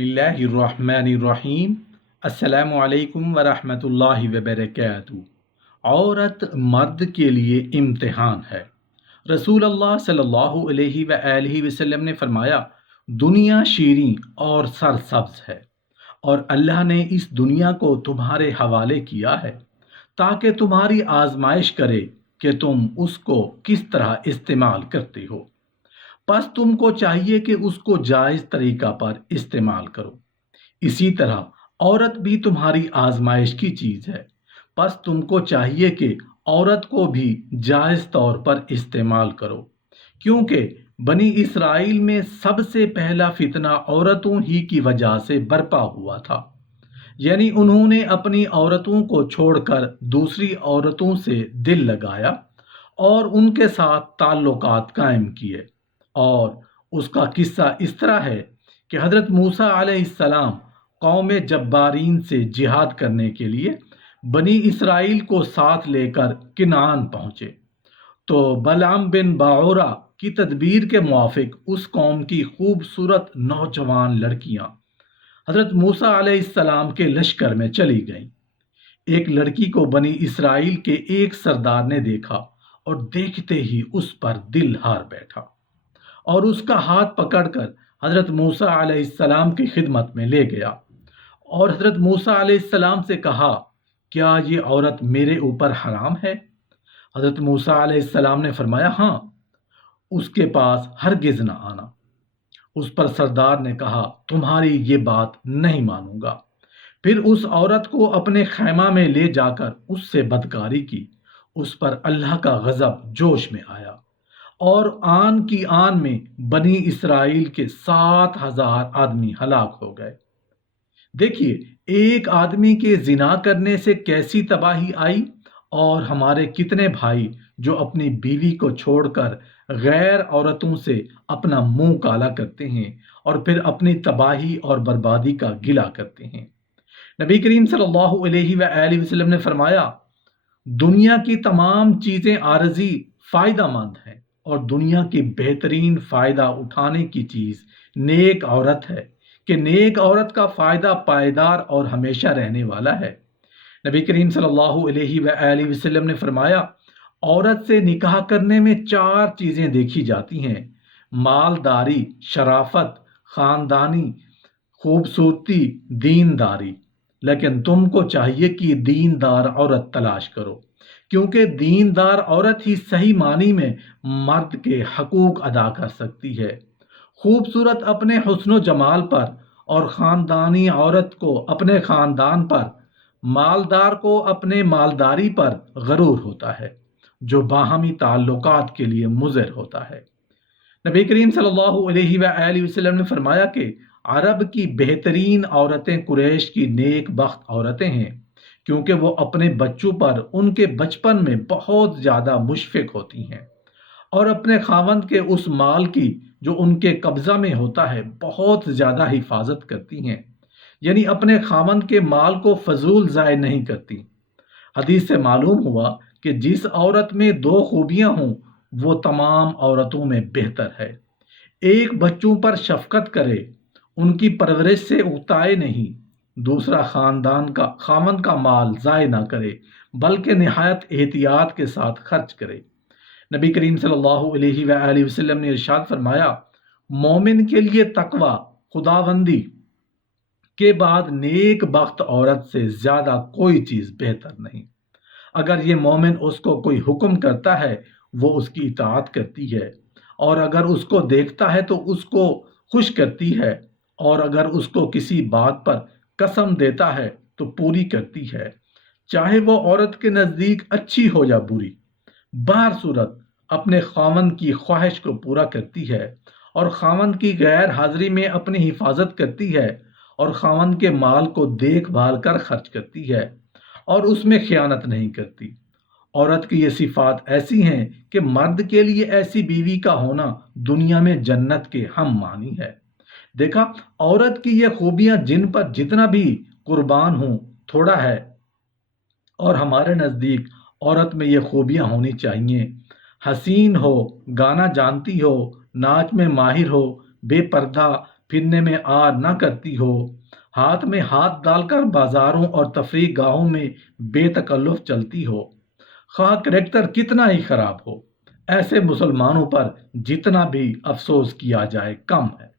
بسم اللہ الرحمن الرحیم۔ السلام علیکم ورحمۃ اللہ وبرکاتہ۔ عورت مرد کے لیے امتحان ہے۔ رسول اللہ صلی اللہ علیہ وآلہ وسلم نے فرمایا، دنیا شیریں اور سرسبز ہے، اور اللہ نے اس دنیا کو تمہارے حوالے کیا ہے تاکہ تمہاری آزمائش کرے کہ تم اس کو کس طرح استعمال کرتے ہو۔ پس تم کو چاہیے کہ اس کو جائز طریقہ پر استعمال کرو۔ اسی طرح عورت بھی تمہاری آزمائش کی چیز ہے، پس تم کو چاہیے کہ عورت کو بھی جائز طور پر استعمال کرو، کیونکہ بنی اسرائیل میں سب سے پہلا فتنہ عورتوں ہی کی وجہ سے برپا ہوا تھا، یعنی انہوں نے اپنی عورتوں کو چھوڑ کر دوسری عورتوں سے دل لگایا اور ان کے ساتھ تعلقات قائم کیے۔ اور اس کا قصہ اس طرح ہے کہ حضرت موسیٰ علیہ السلام قوم جبارین سے جہاد کرنے کے لیے بنی اسرائیل کو ساتھ لے کر کنعان پہنچے، تو بلعام بن باعورہ کی تدبیر کے موافق اس قوم کی خوبصورت نوجوان لڑکیاں حضرت موسیٰ علیہ السلام کے لشکر میں چلی گئیں۔ ایک لڑکی کو بنی اسرائیل کے ایک سردار نے دیکھا اور دیکھتے ہی اس پر دل ہار بیٹھا، اور اس کا ہاتھ پکڑ کر حضرت موسیٰ علیہ السلام کی خدمت میں لے گیا، اور حضرت موسیٰ علیہ السلام سے کہا، کیا یہ عورت میرے اوپر حرام ہے؟ حضرت موسیٰ علیہ السلام نے فرمایا، ہاں، اس کے پاس ہرگز نہ آنا۔ اس پر سردار نے کہا، تمہاری یہ بات نہیں مانوں گا۔ پھر اس عورت کو اپنے خیمہ میں لے جا کر اس سے بدکاری کی۔ اس پر اللہ کا غضب جوش میں آیا، اور آن کی آن میں بنی اسرائیل کے 7,000 آدمی ہلاک ہو گئے۔ دیکھیے، ایک آدمی کے زنا کرنے سے کیسی تباہی آئی، اور ہمارے کتنے بھائی جو اپنی بیوی کو چھوڑ کر غیر عورتوں سے اپنا منہ کالا کرتے ہیں اور پھر اپنی تباہی اور بربادی کا گلہ کرتے ہیں۔ نبی کریم صلی اللہ علیہ وآلہ وسلم نے فرمایا، دنیا کی تمام چیزیں عارضی فائدہ مند ہیں، اور دنیا کی بہترین فائدہ اٹھانے کی چیز نیک عورت ہے، کہ نیک عورت کا فائدہ پائیدار اور ہمیشہ رہنے والا ہے۔ نبی کریم صلی اللہ علیہ وآلہ وسلم نے فرمایا، عورت سے نکاح کرنے میں 4 چیزیں دیکھی جاتی ہیں: مالداری، شرافت، خاندانی خوبصورتی، دینداری۔ لیکن تم کو چاہیے کہ دیندار عورت تلاش کرو، کیونکہ دیندار عورت ہی صحیح معنی میں مرد کے حقوق ادا کر سکتی ہے۔ خوبصورت اپنے حسن و جمال پر، اور خاندانی عورت کو اپنے خاندان پر، مالدار کو اپنے مالداری پر غرور ہوتا ہے، جو باہمی تعلقات کے لیے مضر ہوتا ہے۔ نبی کریم صلی اللہ علیہ وآلہ وسلم نے فرمایا کہ عرب کی بہترین عورتیں قریش کی نیک بخت عورتیں ہیں، کیونکہ وہ اپنے بچوں پر ان کے بچپن میں بہت زیادہ مشفق ہوتی ہیں، اور اپنے خاوند کے اس مال کی جو ان کے قبضہ میں ہوتا ہے بہت زیادہ حفاظت کرتی ہیں، یعنی اپنے خاوند کے مال کو فضول ضائع نہیں کرتی۔ حدیث سے معلوم ہوا کہ جس عورت میں 2 خوبیاں ہوں وہ تمام عورتوں میں بہتر ہے۔ ایک، بچوں پر شفقت کرے، ان کی پرورش سے اکتائے نہیں۔ دوسرا، خاوند کا مال ضائع نہ کرے، بلکہ نہایت احتیاط کے ساتھ خرچ کرے۔ نبی کریم صلی اللہ علیہ وآلہ وسلم نے ارشاد فرمایا، مومن کے لیے تقوی، خداوندی کے بعد نیک بخت عورت سے زیادہ کوئی چیز بہتر نہیں۔ اگر یہ مومن اس کو کوئی حکم کرتا ہے وہ اس کی اطاعت کرتی ہے، اور اگر اس کو دیکھتا ہے تو اس کو خوش کرتی ہے، اور اگر اس کو کسی بات پر قسم دیتا ہے تو پوری کرتی ہے، چاہے وہ عورت کے نزدیک اچھی ہو یا بری۔ بہر صورت اپنے خاوند کی خواہش کو پورا کرتی ہے، اور خاوند کی غیر حاضری میں اپنی حفاظت کرتی ہے، اور خاوند کے مال کو دیکھ بھال کر خرچ کرتی ہے، اور اس میں خیانت نہیں کرتی۔ عورت کی یہ صفات ایسی ہیں کہ مرد کے لیے ایسی بیوی کا ہونا دنیا میں جنت کے ہم معنی ہے۔ دیکھا، عورت کی یہ خوبیاں جن پر جتنا بھی قربان ہوں تھوڑا ہے، اور ہمارے نزدیک عورت میں یہ خوبیاں ہونی چاہیے: حسین ہو، گانا جانتی ہو، ناچ میں ماہر ہو، بے پردہ، پھرنے میں آر نہ کرتی ہو، ہاتھ میں ہاتھ ڈال کر بازاروں اور تفریح گاہوں میں بے تکلف چلتی ہو، خواہ کریکٹر کتنا ہی خراب ہو، ایسے مسلمانوں پر جتنا بھی افسوس کیا جائے کم ہے۔